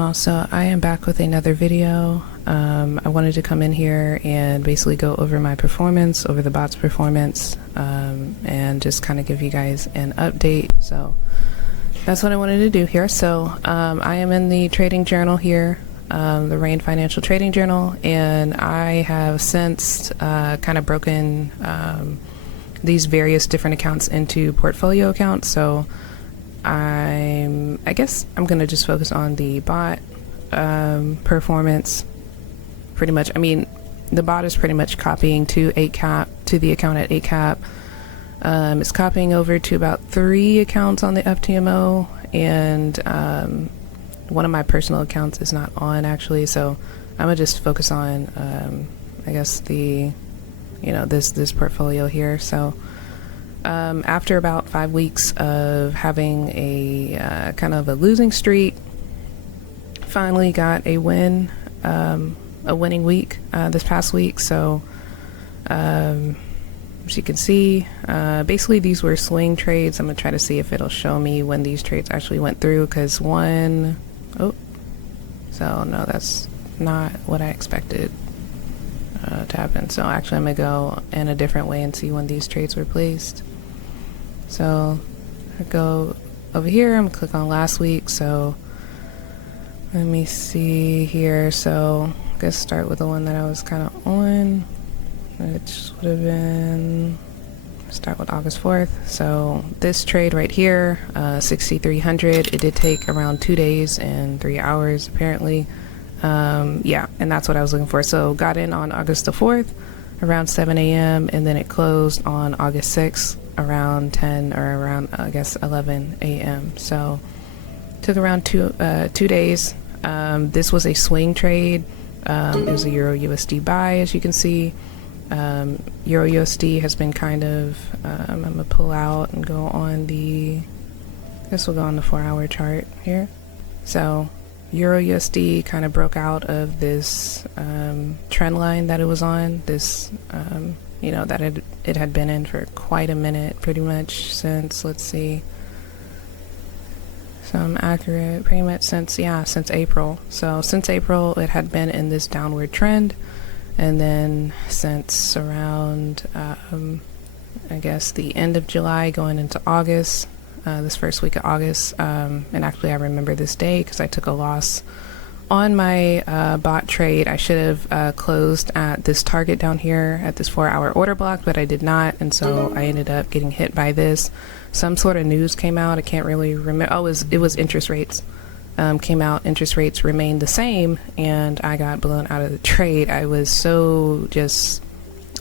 So I am back with another video. I wanted to come in here and basically go over my performance, over the bot's performance, and just kind of give you guys an update. So that's what I wanted to do here. So I am in the trading journal here, the Rain Financial Trading Journal, and I have since kind of broken these various different accounts into portfolio accounts. So I guess I'm gonna just focus on the bot performance pretty much. I mean, the bot is pretty much copying to 8cap, to the account at 8cap. It's copying over to about 3 accounts on the FTMO, and one of my personal accounts is not on actually, so I'm gonna just focus on I guess the this portfolio here. So after about 5 weeks of having a kind of a losing streak, finally got a win, a winning week this past week. So as you can see, basically these were swing trades. I'm gonna try to see if it'll show me when these trades actually went through, because so no, that's not what I expected to happen. So actually I'm gonna go in a different way and see when these trades were placed. So I go over here, I'm gonna click on last week. So let me see here. So I guess start with the one that I was kind of on, which would have been, start with August 4th. So this trade right here, 6,300, it did take around 2 days and 3 hours apparently. Yeah, and that's what I was looking for. So got in on August the 4th around 7 a.m. and then it closed on August 6th around 10 or around I guess 11 a.m. So took around two days. This was a swing trade. It was a Euro USD buy, as you can see. Euro USD has been kind of I'm gonna pull out and go on the, I guess we'll go on the 4-hour chart here. So Euro USD kind of broke out of this trend line that it was on, this that it had been in for quite a minute, pretty much since, let's see, so I'm accurate, pretty much since April. So since April it had been in this downward trend, and then since around I guess the end of July going into August, this first week of August, and actually I remember this day because I took a loss on my bot trade. I should have closed at this target down here at this 4-hour order block, but I did not, and so I ended up getting hit by this. Some sort of news came out, I can't really remember. Oh, it was interest rates came out. Interest rates remained the same, and I got blown out of the trade. I was so just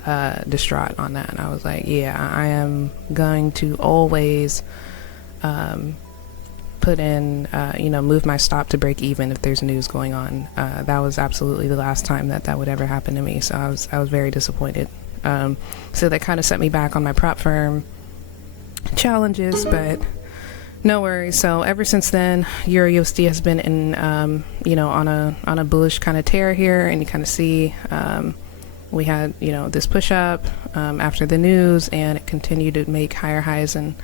distraught on that, and I was like, yeah, I am going to always put in, move my stop to break even if there's news going on. That was absolutely the last time that would ever happen to me. So I was very disappointed. So that kind of set me back on my prop firm challenges, but no worries. So ever since then, Euro USD has been in, on a bullish kind of tear here, and you kind of see we had, this push up after the news, and it continued to make higher highs, and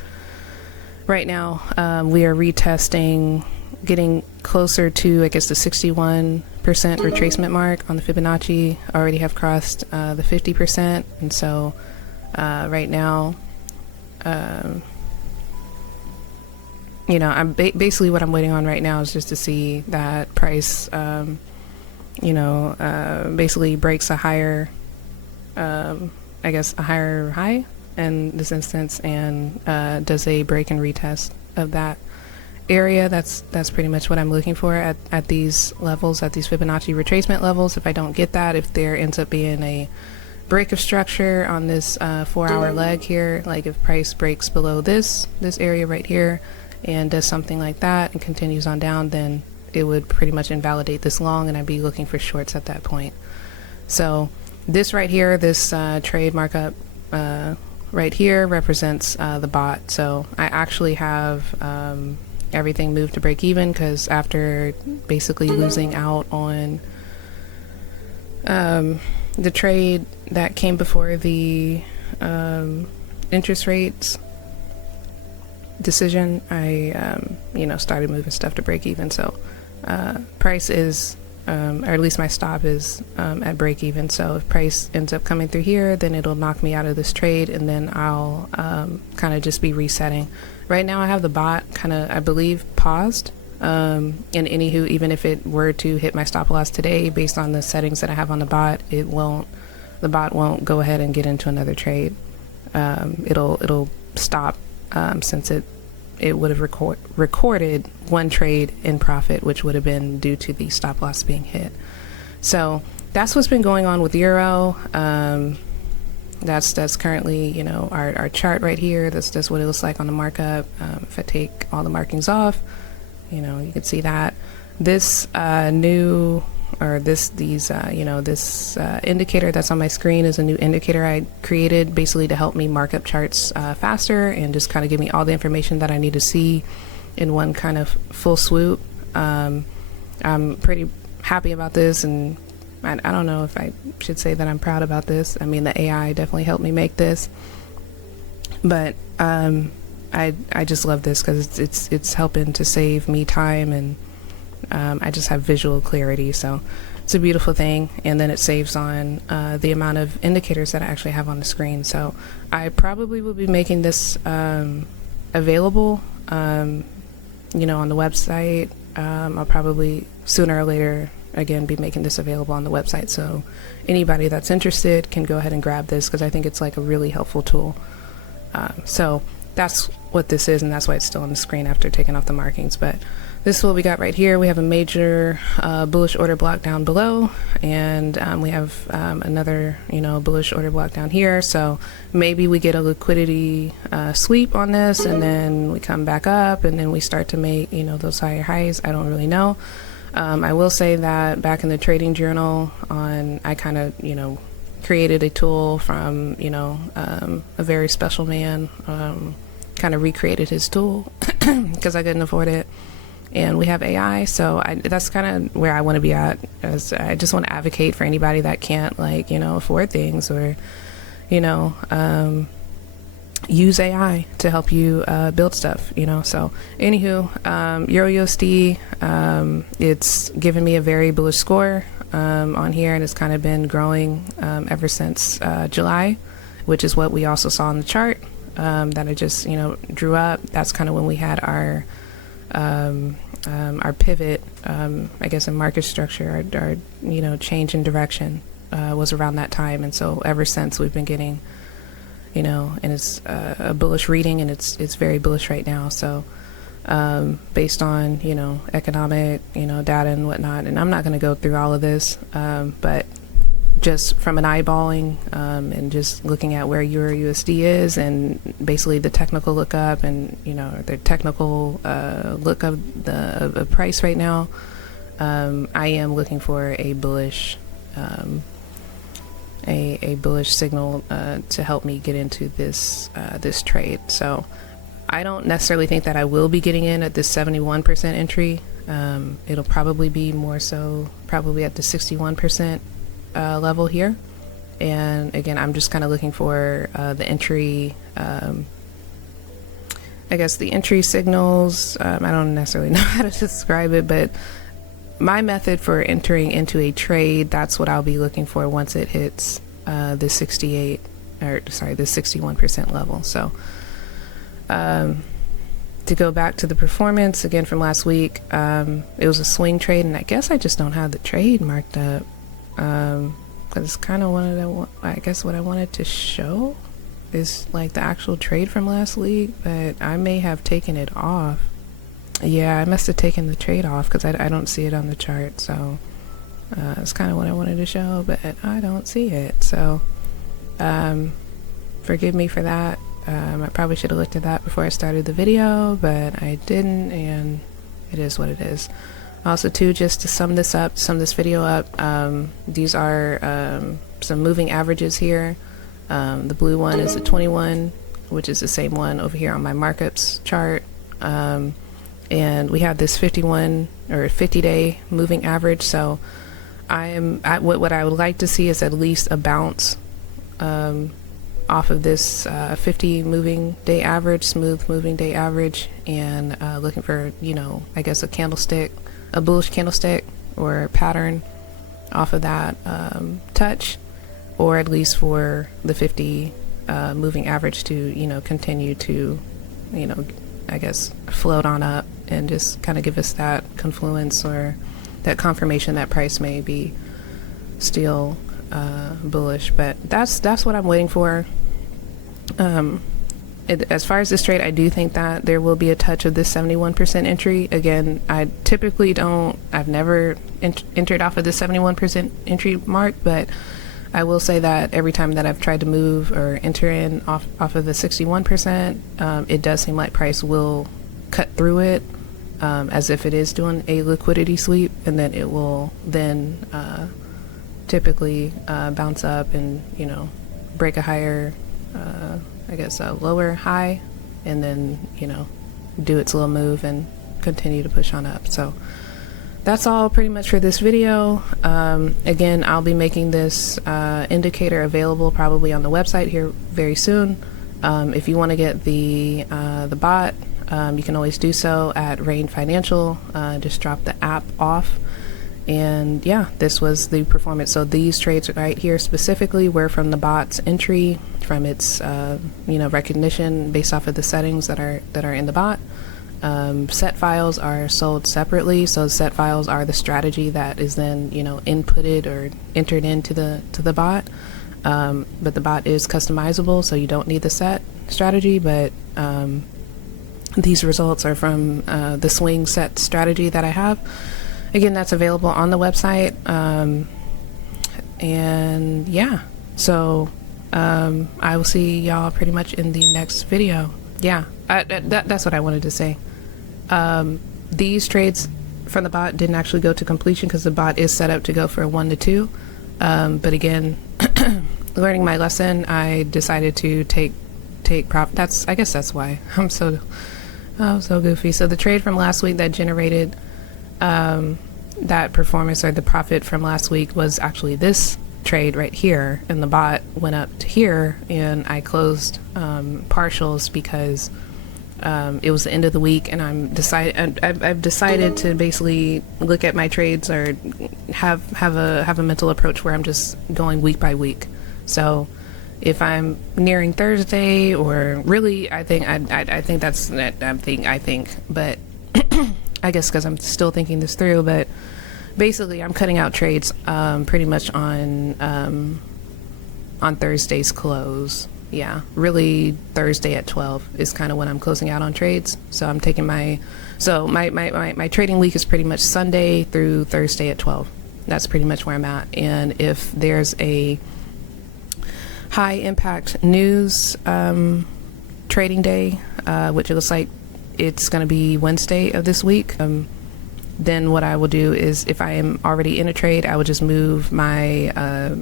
right now, we are retesting, getting closer to, I guess, the 61% retracement mark on the Fibonacci. Already have crossed the 50%, and so right now, I'm basically what I'm waiting on right now is just to see that price, basically breaks a higher, I guess, a higher high in this instance, and does a break and retest of that area. That's pretty much what I'm looking for at these levels, at these Fibonacci retracement levels. If I don't get that, if there ends up being a break of structure on this 4-hour leg here, like if price breaks below this area right here and does something like that and continues on down, then it would pretty much invalidate this long, and I'd be looking for shorts at that point. So this right here, this trade markup right here represents the bot. So I actually have everything moved to break even, because after basically losing out on the trade that came before the interest rates decision, I started moving stuff to break even. So price is, or at least my stop is at break even. So if price ends up coming through here, then it'll knock me out of this trade, and then I'll kind of just be resetting. Right now I have the bot kind of, I believe, paused. And anywho, even if it were to hit my stop loss today, based on the settings that I have on the bot, the bot won't go ahead and get into another trade. It'll stop since it would have recorded one trade in profit, which would have been due to the stop loss being hit. So that's what's been going on with Euro. That's currently, you know, our chart right here. That's what it looks like on the markup. If I take all the markings off, you know, you can see that this this indicator that's on my screen is a new indicator I created basically to help me mark up charts faster and just kind of give me all the information that I need to see in one kind of full swoop. I'm pretty happy about this, and I don't know if I should say that I'm proud about this. I mean, the AI definitely helped me make this, but I just love this because it's helping to save me time, and I just have visual clarity. So it's a beautiful thing, and then it saves on the amount of indicators that I actually have on the screen. So I probably will be making this available, you know, on the website. I'll probably sooner or later again be making this available on the website, so anybody that's interested can go ahead and grab this, because I think it's like a really helpful tool. So that's what this is, and that's why it's still on the screen after taking off the markings. But this is what we got right here. We have a major bullish order block down below, and we have another, you know, bullish order block down here. So maybe we get a liquidity sweep on this, and then we come back up, and then we start to make, you know, those higher highs. I don't really know. I will say that back in the trading journal I kind of, you know, created a tool from, you know, a very special man, kind of recreated his tool because I couldn't afford it. And we have AI, so that's kind of where I want to be at. As I just want to advocate for anybody that can't, like, you know, afford things, or, you know, use AI to help you build stuff, you know. So anywho, Euro USD, it's given me a very bullish score on here, and it's kind of been growing ever since July, which is what we also saw in the chart that I just, you know, drew up. That's kind of when we had our pivot, I guess, in market structure, our you know, change in direction was around that time. And so ever since, we've been getting, you know, and it's a bullish reading, and it's very bullish right now. So based on, you know, economic, you know, data and whatnot, and I'm not going to go through all of this, but just from an eyeballing and just looking at where Euro USD is, and basically the technical lookup, and, you know, the technical look of the price right now, I am looking for a bullish a bullish signal to help me get into this this trade. So I don't necessarily think that I will be getting in at this 71% entry. It'll probably be more so probably at the 61% level here. And again, I'm just kind of looking for the entry, I guess the entry signals. I don't necessarily know how to describe it, but my method for entering into a trade, that's what I'll be looking for once it hits the 61% level. So to go back to the performance again from last week, it was a swing trade, and I guess I just don't have the trade marked up, because it's kind of I guess what I wanted to show is like the actual trade from last week, but I may have taken it off. Yeah, I must have taken the trade off because I don't see it on the chart. So it's kind of what I wanted to show, but I don't see it. So forgive me for that. I probably should have looked at that before I started the video, but I didn't, and it is what it is. Also, too, just to sum this video up, these are some moving averages here. The blue one is the 21, which is the same one over here on my markups chart. And we have this 51 or 50-day moving average. So what I would like to see is at least a bounce off of this 50 moving day average, smooth moving day average, and looking for, you know, I guess a candlestick, a bullish candlestick or pattern off of that touch, or at least for the 50 moving average to, you know, continue to, you know, I guess float on up and just kind of give us that confluence or that confirmation that price may be still bullish. But that's what I'm waiting for. As far as this trade, I do think that there will be a touch of this 71% entry. Again, I typically I've never entered off of the 71% entry mark, but I will say that every time that I've tried to move or enter in off of the 61%, it does seem like price will cut through it, as if it is doing a liquidity sweep, and then it will then typically bounce up and, you know, break a higher, I guess a lower high, and then, you know, do its little move and continue to push on up. So that's all pretty much for this video. Again, I'll be making this indicator available probably on the website here very soon. If you want to get the bot, you can always do so at Rain Financial. Just drop the app off. And yeah, this was the performance. So these trades right here specifically were from the bot's entry, from its you know, recognition based off of the settings that are in the bot. Set files are sold separately, so set files are the strategy that is then, you know, inputted or entered into the bot. But the bot is customizable, so you don't need the set strategy. But these results are from the swing set strategy that I have. Again, that's available on the website. And yeah, so I will see y'all pretty much in the next video. Yeah, that's what I wanted to say. These trades from the bot didn't actually go to completion because the bot is set up to go for a 1 to 2. But again, learning my lesson, I decided to take profit. I guess that's why I'm so goofy. So the trade from last week that generated that performance or the profit from last week was actually this trade right here, and the bot went up to here, and I closed partials because it was the end of the week, and I've decided to basically look at my trades or have a mental approach where I'm just going week by week. So if I'm nearing Thursday, or really, I think but I guess because I'm still thinking this through, but basically I'm cutting out trades pretty much on Thursday's close. Yeah, really Thursday at 12 is kind of when I'm closing out on trades. So I'm taking my trading week is pretty much Sunday through Thursday at 12. That's pretty much where I'm at. And if there's a high impact news trading day, which it looks like it's going to be Wednesday of this week, then what I will do is, if I am already in a trade, I will just move my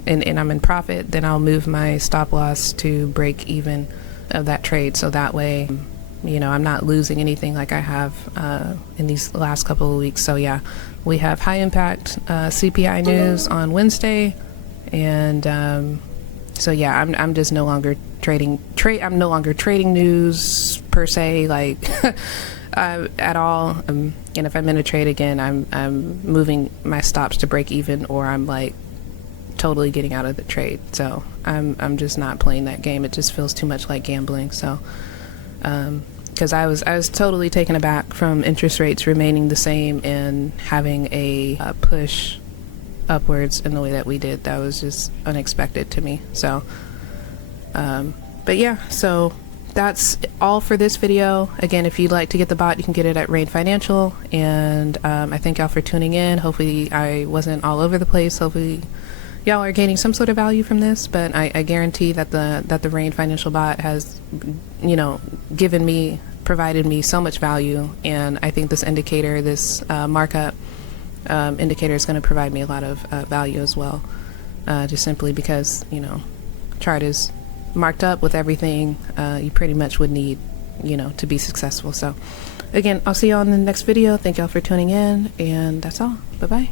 and I'm in profit, then I'll move my stop loss to break even of that trade, so that way, you know, I'm not losing anything like I have in these last couple of weeks. So yeah, we have high impact CPI news on Wednesday, and so yeah, I'm just no longer trading I'm no longer trading news per se, like at all. And if I'm in a trade again, I'm moving my stops to break even, or I'm like totally getting out of the trade. So I'm just not playing that game. It just feels too much like gambling. So because I was totally taken aback from interest rates remaining the same and having a push upwards in the way that we did. That was just unexpected to me. So but yeah, so that's all for this video. Again, if you'd like to get the bot, you can get it at Rain Financial. And I thank y'all for tuning in. Hopefully I wasn't all over the place. Hopefully y'all are gaining some sort of value from this, but I guarantee that the Rain Financial bot has, you know, provided me so much value. And I think this indicator, this markup indicator, is going to provide me a lot of value as well, just simply because, you know, chart is marked up with everything you pretty much would need, you know, to be successful. So again, I'll see y'all in the next video. Thank y'all for tuning in, and that's all. Bye bye.